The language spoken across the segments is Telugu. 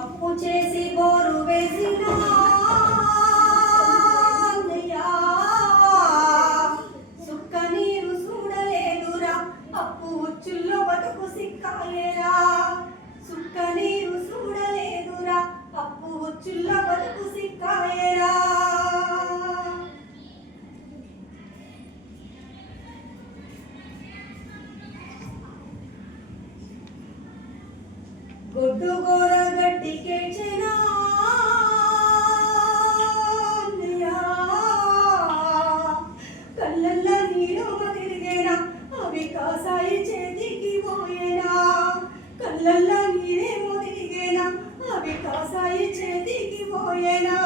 అప్పు చేసి బోరు వేసినా సుక్క నీరు చూడలేదురా అప్పు ఉచ్చుల్లో బతుకు సిక్కాలేరా సుక్క నీరు చూడలేదురా అప్పు ఉచ్చుల్లో బతుకు సిక్కాలేరా గొడ్డు గోర గట్టికేచెనా కళ్ళల్లో నీరు తిరిగేనా అవి కాసాయి చేతికి పోయేనా కళ్ళల్లో నీరేమో తిరిగేనా అవి కాసాయి చేతికి పోయేనా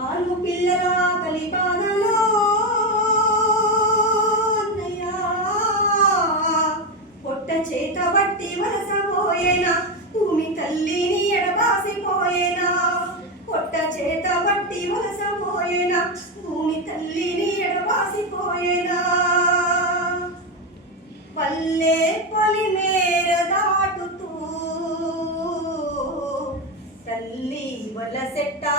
ఆలు పిల్లల కలిపానలో పొట్ట చేత బట్టి వలసపోయేనా భూమి తల్లిని ఎడబాసిపోయేనా పొట్ట చేత బట్టి వలసపోయేనా భూమి తల్లిని ఎడబాసిపోయేనా పల్లె పొలిమేర దాటుతూ తల్లి వలసెట్టా